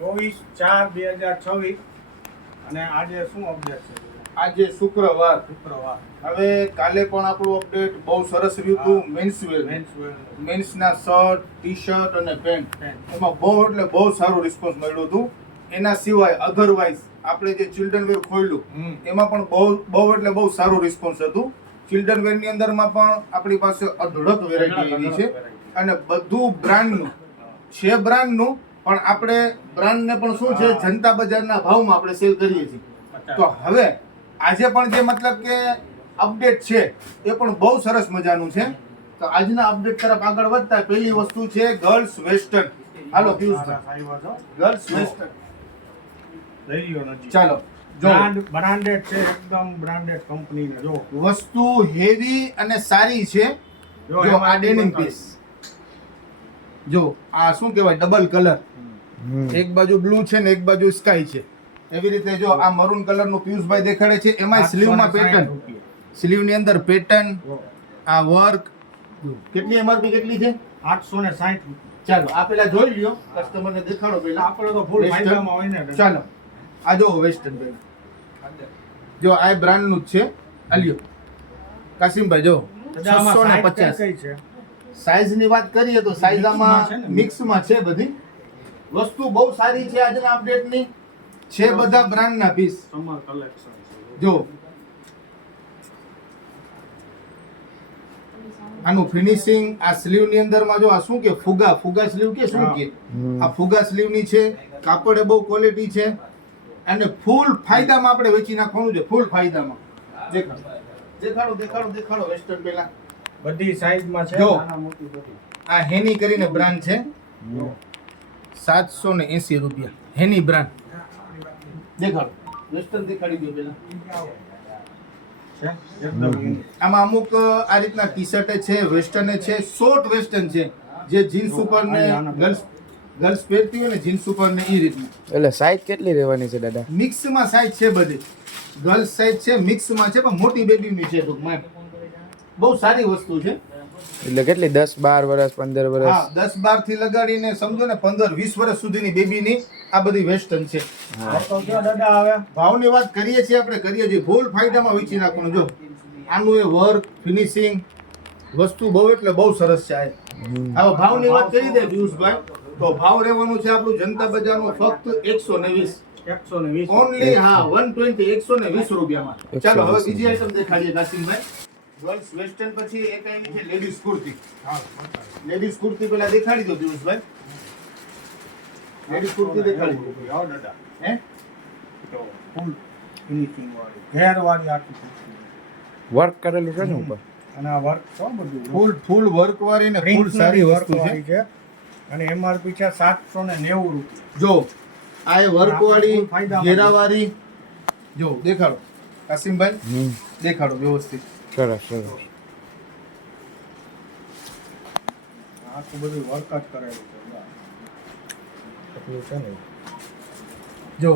24/4/2026 અને આજે શું અપડેટ છે? આજે શુક્રવાર. હવે કાલે પણ આપણું અપડેટ બહુ સરસ રહ્યું હતું. મેન્સના શર્ટ, ટી શર્ટ અને પેન્ટ એમાં બહુ એટલે બહુ સારું રિસ્પોન્સ મળ્યું હતું. એના સિવાય અધરવાઇઝ આપણે જે ચિલ્ડ્રન વેર ખોલ્યું એમાં પણ બહુ એટલે બહુ સારું રિસ્પોન્સ હતું. ચિલ્ડ્રન વેર ની અંદરમાં પણ આપણી પાસે અઢળક વેરાયટી એવી છે અને બધું બ્રાન્ડનું છે. બ્રાન્ડનું પણ આપણે બ્રાન્ડને પણ શું છે જનતા બજારના ભાવમાં આપણે સેલ કરીએ છીએ. તો હવે આજે પણ જે મતલબ કે અપડેટ છે એ પણ બહુ સરસ મજાનું છે. તો આજના અપડેટ તરફ આગળ વધતા પહેલી વસ્તુ છે ગર્લ્સ વેસ્ટર્ન. હાલો પિયુષભાઈ, ગર્લ્સ વેસ્ટર્ન લઈ લ્યો નજીક. ચાલો બ્રાન્ડેડ છે, એકદમ બ્રાન્ડેડ કંપનીના. જો વસ્તુ હેવી અને સારી છે. જો આ ડેનિમ પીસ, જો આ શું કહેવાય ડબલ કલર, એક બાજુ બ્લુ છે ને એક બાજુ સ્કાય છે. એવી રીતે જો આ મરૂન કલર નું પિયુષભાઈ દેખાડે છે. એમાં સ્લીવમાં પેટર્ન, સ્લીવ ની અંદર પેટર્ન, આ વર્ક. કેટલી એમઆરપી કેટલી છે? 860 રૂપિયા. ચાલો આ પેલા જોઈ લ્યો, કસ્ટમર ને દેખાડો પેલા. આપણે તો ફૂલ ફાયદામાં હોય ને. ચાલો આ જો વેસ્ટર્ન પેન્ટ, જો આ બ્રાન્ડ નું જ છે. આ લ્યો કાસિમભાઈ, જો 650 કઈ છે? સાઈઝ ની વાત કરીએ તો સાઈઝ આમાં મિક્સમાં છે. બધી વસ્તુ બહુ સારી છે. આજના અપડેટ ની છે બધા બ્રાન્ડ ના પીસ. સમર કલેક્શન જો આનું ફિનિશિંગ, આ સ્લીવ ની અંદર માં જો આ શું કે ફુગા સ્લીવ કે શું કે આ ફુગા સ્લીવ ની છે. કાપડ એ બહુ ક્વોલિટી છે અને ફૂલ ફાયદામાં આપણે વેચી નાખવાનું છે. ફૂલ ફાયદામાં. દેખાડો વેસ્ટર્ન પેલા બધી સાઈઝમાં છે, જો નાના મોટી બધી. આ હેની કરીને બ્રાન્ડ છે. 780 રૂપિયા હેની બ્રાન્ડ. દેખાડો વેસ્ટર્ન દેખાડી દો પેલા. આમાં અમુક આ રીતના ટી શર્ટ છે, વેસ્ટર્ન છે, શોર્ટ વેસ્ટર્ન છે જે જીન્સ ઉપર ને ગર્લ્સ પહેરતી હોય ને જીન્સ ઉપર ને એ રીતના. એટલે સાઈઝ કેટલી રહેવાની છે દાદા? મિક્સમાં સાઈઝ છે બધી. ગર્લ્સ સાઈઝ છે, મિક્સમાં છે, પણ મોટી બેબીની છે ટૂંકમાં. બહુ સારી વસ્તુ છે. એટલે કેટલી 10 12 વર્ષ 15 વર્ષ? હા 10 12 થી લગાડીને સમજો ને 15 20 વર્ષ સુધીની બેબીની આ બધી વેસ્ટર્ન છે. તો કયો દાદા હવે ભાવની વાત કરીએ છીએ આપણે કરીએ ફૂલ ફાયદામાં વેચી નાખવાનું. જો આનું એ વર્ક ફિનિશિંગ વસ્તુ બહુ એટલે બહુ સરસ છે. હવે ભાવની વાત કરી દે પિયુષભાઈ, તો ભાવ રહેવાનું છે આપણું જનતા બજારનું ફક્ત 120 ઓનલી. હા 120 120 રૂપિયામાં. ચાલો હવે બીજી આઈટમ દેખાડીએ કાસિમભાઈ. ગર્લ્સ વેસ્ટર્ન પછી એક આવી છે લેડીઝ કુર્તી. લેડીઝ કુર્તી પેલા દેખાડી દો પિયુષભાઈ. લેડીઝ કુર્તી દેખાડી દો. આવો દાદા. હે તો ફૂલ ફિનિશિંગ વાળી, ઘેર વાળી આખી કુર્તી. વર્ક કરેલું છે ને ઉપર? અને આ વર્ક તો બધું ફૂલ વર્ક વાળી ને ફૂલ સારી વર્ક વસ્તુ વાળી છે. છે અને એમઆરપી છે 790 રૂપિયા. જો આ એ વર્ક વાળી ફાયદામાં ઘેરા વાળી. જો દેખાડો કાસિમભાઈ, દેખાડો વ્યવસ્થિત. સરસ સરસ. આખું બધું વર્ક જ કરેલું છે ને. જો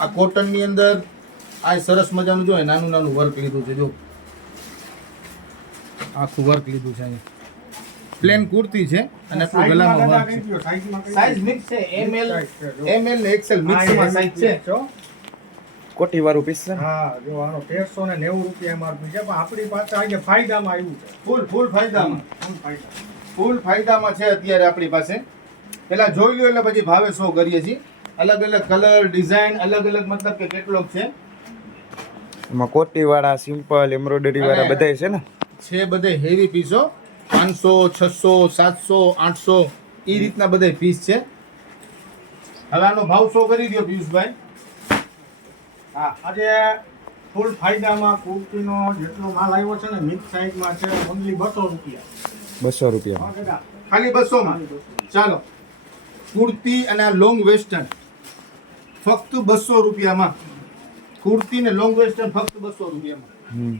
આ કોટન ની અંદર આ સરસ મજાનું જો નાનું વર્ક લીધું છે. જો આખું વર્ક લીધું છે. અહીંયા પ્લેન કુર્તી છે અને આપણું ગલામાં વર્ક છે. સાઈઝ મિક્સ છે. એમએલ ને એક્સેલ મિક્સમાં સાઈઝ છે. કોટી વાળું પીસ છે? હા જો આનો 1390 રૂપિયા એમઆરપી છે, પણ આપણી પાસે આજે ફાયદામાં આવ્યું છે. ફૂલ ફાયદામાં. ફૂલ ફાયદામાં છે અત્યારે આપણી પાસે. પેલા જોઈ લો એટલે પછી ભાવે શો કરીએ છીએ. અલગ અલગ કલર ડિઝાઇન અલગ મતલબ કે કેટલોગ છે. એમાં કોટી વાળા, સિમ્પલ, એમ્બ્રોઇડરી વાળા બધાય છે ને? છે બધે હેવી પીસો. 500 600 700 800 એ રીતના બધા પીસ છે. હવે આનો ભાવ શો કરી દો પિયુષભાઈ. હા આજે ફૂલ ફાયદામાં કુર્તીનો જેટલો માલ આવ્યો છે ને મિક્સ સાઈઝમાં છે, ઓનલી 200 રૂપિયા. 200 રૂપિયા ખાલી 200 માં. ચાલો કુર્તી અને આ લોંગ વેસ્ટર્ન ફક્ત 200 રૂપિયામાં. કુર્તી ને લોંગ વેસ્ટર્ન ફક્ત 200 રૂપિયામાં.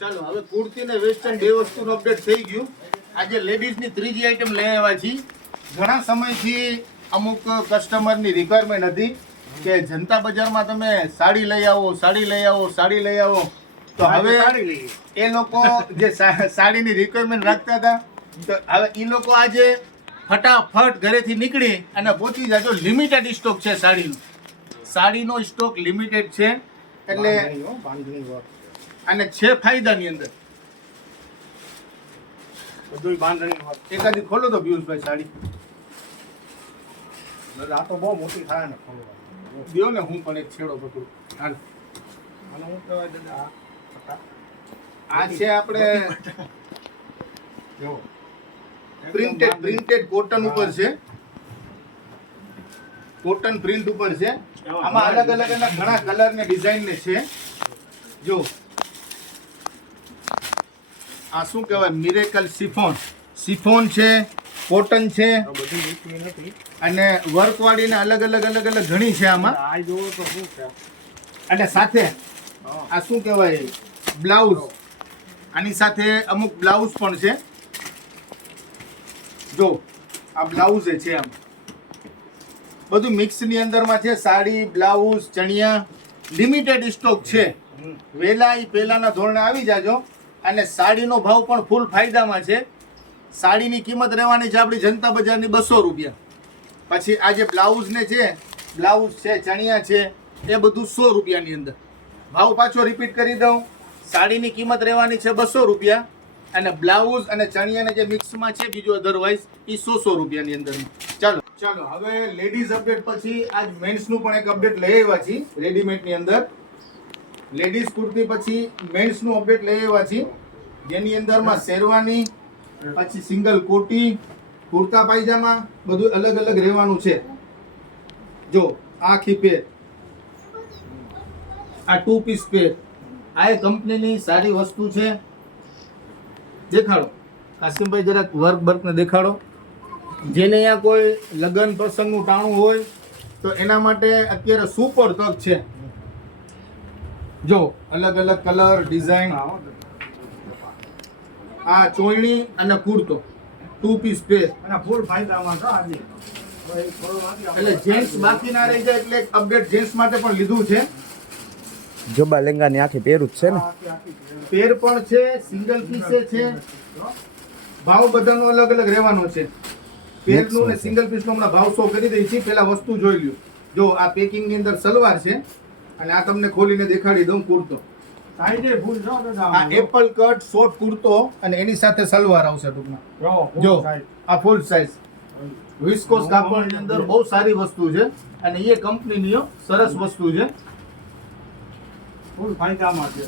ચાલો હવે કુર્તી ને વેસ્ટર્ન બે વસ્તુનું અપડેટ થઈ ગયું. આજે લેડીઝની ત્રીજી આઈટમ લઈ આવ્યા છીએ. ઘણા સમયથી અમુક કસ્ટમરની રિક્વાયરમેન્ટ હતી કે જનતા બજારમાં તમે સાડી લઈ આવો. તો હવે એ લોકો જે સાડીની રિક્વાયરમેન્ટ રાખતા હતા, તો હવે એ લોકો આજે ફટાફટ ઘરેથી નીકળી અને પહોંચી જાજો. લિમિટેડ સ્ટોક છે સાડીનો સ્ટોક લિમિટેડ છે એટલે બાંધણી વર્ક અને છે ફાયદાની અંદર. બધું બાંધણી વર્ક. એકાદી ખોલો તો પિયુષભાઈ સાડી આ તો બહુ મોટી થાય ને ખોલવા. દ્યો ને, હું પણ એક છેડો પકડું. હાલ. અને હું કહેવાય દાદા આ છે આપણે જો પ્રિન્ટેડ કોટન ઉપર છે, કોટન પ્રિન્ટ ઉપર છે. આમાં અલગ અલગ એના ઘણા કલર ને ડિઝાઇન ને છે. જો આ શું કહેવાય, મિરેકલ સિફોન છે, કોટન છે બધી રીતની નથી. અને વર્ક વાળી ને અલગ અલગ ઘણી છે આમાં. આ જોવો તો શું છે. અને સાથે આ શું કહેવાય, બ્લાઉઝ. આની સાથે અમુક બ્લાઉઝ પણ છે. જો આ બ્લાઉઝ છે, આમ બધું મિક્સ ની અંદરમાં છે. સાડી, બ્લાઉઝ, ચણિયા લિમિટેડ સ્ટોક છે. વેલા પહેલાના ધોરણે આવી જાજો. અને સાડીનો ભાવ પણ ફૂલ ફાયદામાં છે. સાડીની કિંમત રહેવાની છે આપણી જનતા બજારની 200 રૂપિયા. પછી આ જે બ્લાઉઝ ને છે, બ્લાઉઝ છે, ચણિયા છે, એ બધું 100 રૂપિયાની અંદર. ભાવ પાછો રિપીટ કરી દઉં, સાડીની કિંમત રહેવાની છે 200 રૂપિયા અને બ્લાઉઝ અને ચણિયાને જે મિક્સમાં છે બીજું અધરવાઇઝ એ 100 રૂપિયાની અંદર. ચાલો હવે લેડીઝ અપડેટ પછી આજ મેન્સનું પણ એક અપડેટ લઈ આવ્યા છીએ. રેડીમેડની અંદર લેડીઝ કુર્તી પછી મેન્સનું અપડેટ લઈ આવ્યા છીએ, જેની અંદરમાં શેરવાની, પછી સિંગલ કોટી, કુર્તા પાયજામા બધું અલગ અલગ રહેવાનું છે. જો આખી પેર, આ 2 પીસ પેર, આ એ કંપનીની સારી વસ્તુ છે. દેખાડો કાસિમભાઈ, જરાક વર્ક ને દેખાડો. જેને અહીંયા કોઈ લગ્ન પ્રસંગનું ટાણું હોય તો એના માટે અત્યારે સુપર તક છે. જો અલગ અલગ કલર, ડિઝાઇન. આ ચોયણી અને કુર્તો 2 પીસ પેર અને ફૂલ ફાયદામાં છે આજે. એટલે જેન્ટ્સ બાકી ના રહી જાય એટલે એક અપડેટ જેન્ટ્સ માટે પણ લીધું છે. જોબા લેંગાની આખી પેરું જ છે ને. પેર પણ છે, સિંગલ પીસ છે. ભાવ બધાનો અલગ અલગ રહેવાનો છે. પેરનું ને સિંગલ પીસનો હમણાં ભાવ શો કરી દઈ છે. પેલા વસ્તુ જોઈ લ્યો. જો આ પેકિંગની અંદર સલવાર છે અને આ તમને ખોલીને દેખાડી દઉં કુર્તો. સાઈડે ફૂલ છો દાદા. આ એપલ કટ શોર્ટ કુર્તો અને એની સાથે સલવાર આવશે ટૂંકમાં. જો આ ફૂલ સાઈઝ વિસ્કોસ કાપડની અંદર બહુ સારી વસ્તુ છે અને એ કંપનીની સરસ વસ્તુ છે. ફૂલ ફાયદામાં છે.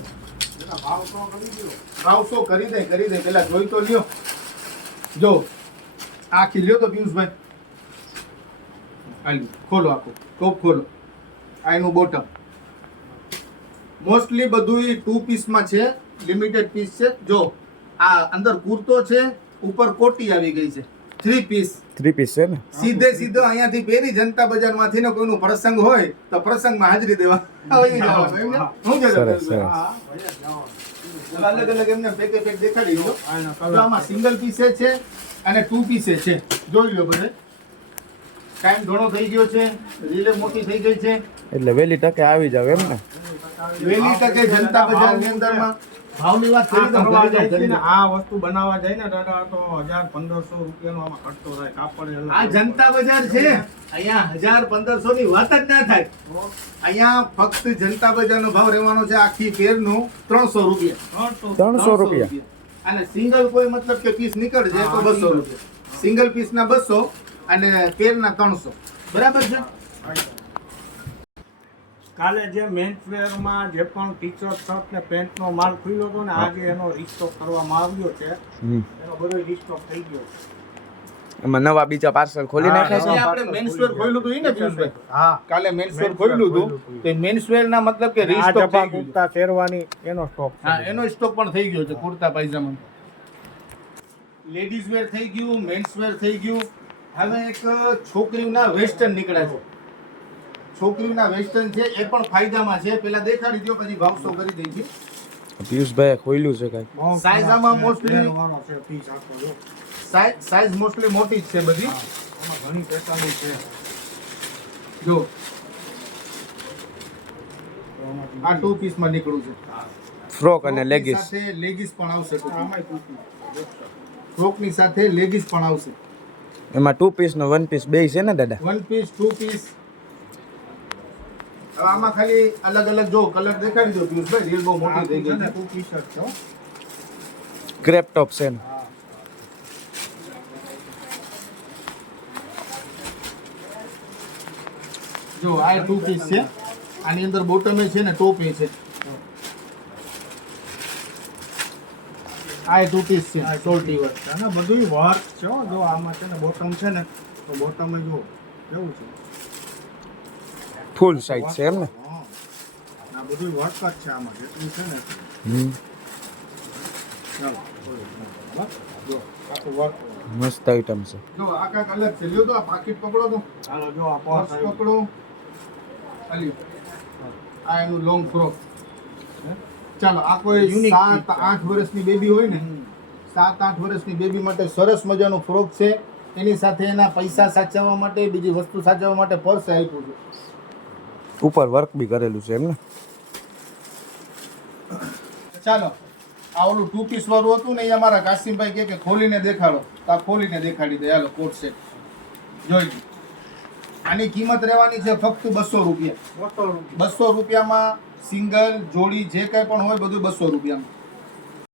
ભાવ તો કરી દો. ભાવ શો કરી દે પેલા જોઈ તો લ્યો. જો આખી લ્યો તો પિયુષભાઈ, હાલી ખોલો, આખો ટોપ ખોલો. આ એનું બોટમ. મોસ્ટલી બધું 2 પીસમાં છે, લિમિટેડ પીસ છે. જો આ અંદર કુર્તો છે, ઉપર કોટી આવી ગઈ છે. 3 પીસ છે ને. સીધો અહીંયાથી પહેરી જનતા બજારમાંથી ને કોઈનો પ્રસંગ હોય તો પ્રસંગમાં હાજરી દેવા આવી જવાનું. એમને શું છે સરસ. અલગ અલગ એમને પેક દેખાડી દો. તો આમાં સિંગલ પીસે છે અને 2 પીસે છે. જોઈ લો બધે. ટાઈમ ઘણો થઈ ગયો છે, રીલે મોટી થઈ ગઈ છે એટલે વહેલી તકે આવી જાવ એમ ને. વહેલી તકે જનતા બજારની અંદરમાં ભાવની વાત કરી દઉં. કરવા જાય છે ને, આ વસ્તુ બનાવવા જાય ને દાદા તો 1000-1500 રૂપિયાનો આમાં ખર્ચો થાય. કાપડ અલગ. આ જનતા બજાર છે, અહીંયા 1000-1500 ની વાત જ ના થાય. અહીંયા ફક્ત જનતા બજારનો ભાવ રહેવાનો છે આખી પેરનો 300 રૂપિયા. 300 રૂપિયા. અને સિંગલ કોઈ મતલબ કે પીસ નીકળે છે તો 200 રૂપિયા. સિંગલ પીસ ના 200 અને પેરના 300. બરાબર છે. કાલે જે મેન્સ વેરમાં જે પણ ટી શર્ટ શર્ટ ને પેન્ટનો માલ ખુલ્યો હતો ને, આજે એનો રીસ્ટોક કરવામાં આવ્યો છે. એનો બધો રીસ્ટોક થઈ ગયો છે. એમાં નવા બીજા પાર્સલ ખોલી નાખ્યા છે. આપણે મેન્સવેર ખોલ્યું હતું ઈ ને પિયુષભાઈ? હા, કાલે મેન્સવેર ખોલ્યું હતું. તો મેન્સવેર ના મતલબ કે આ રીસ્ટોક જપા થઈ ગયું. કુર્તા શેરવાની એનો સ્ટોક છે. હા, એનો સ્ટોક પણ થઈ ગયો છે. કુર્તા પાયજામા, લેડીઝ વેર થઈ ગયું, મેન્સ વેર થઈ ગયું. હવે એક છોકરીઓના વેસ્ટર્ન નીકળ્યા છે. છોકરીઓના વેસ્ટર્ન છે, એ પણ ફાયદામાં છે. પેલા દેખાડી દો, પછી ભાવ શો કરી દઈ છે. પિયુષભાઈ ખોલ્યું છે કઈ. સાઈઝ આમાં મોસ્ટલી લેવાનો છે પીસ આખો જો. સાઈઝ મોસ્ટલી મોટી જ છે બધી. આમાં ઘણી પેટર્ન છે. જો આ 2 પીસમાં નીકળું છે. ફ્રોક અને લેગીસ. સાથે લેગીસ પણ આવશે. આમાંય કુર્તી. ફ્રોકની સાથે લેગીસ પણ આવશે. એમાં 2 પીસ ને 1 પીસ બે છે ને દાદા? 1 પીસ 2 પીસ. હવે આમાં ખાલી અલગ અલગ જો કલર દેખાડી દો પિયુષભાઈ, રીલ બહુ મોટી થઈ ગઈ છે. 2 પીસ જ છે હો. ક્રેપ ટોપ છે ને? જો આ 2 પીસ છે, આની અંદર બોટમે છે ને ટોપ એ છે. આ 2 પીસ છે, સોલ્ટી વર્ક. અને બધું વર્ક છે હો. જો આમાં છે ને બોટમ છે ને તો બોટમ જો કેવું છે ફૂલ સાઈઝ છે એમ ને? હા. આ બધું વર્ક જ છે આમાં જેટલું છે ને એટલું. હમ. ચાલો જો આખું વર્ક. મસ્ત આઈટમ છે. જો આ કાંઈક અલગ છે. લ્યો તો આ પાકીટ પકડો તો, ચાલો જો આ પર્સ પર્સ પકડો. અલી આ એનું લોંગ ફ્રોક. ચાલો આ કોઈ Unique 7-8 વર્ષની બેબી હોય ને, 7-8 વર્ષની બેબી માટે સરસ મજાનો ફ્રોક છે. એની સાથે એના પૈસા સાચવવા માટે, બીજી વસ્તુ સાચવવા માટે પર્સ આપ્યું છે. ઉપર વર્ક બી કરેલું છે એમ ને? ચાલો આ ઓલું 2 પીસ વાળું હતું ને, એ અમારા કાસિમભાઈ કહે કે ખોલીને દેખાડો, તો આ ખોલીને દેખાડી દે. હાલો કોટ સેટ જોઈ લો. આની કિંમત રહેવાની છે ફક્ત 200 રૂપિયા. 200 રૂપિયામાં સિંગલ જોડી જે કંઈ પણ હોય બધું 200 રૂપિયામાં.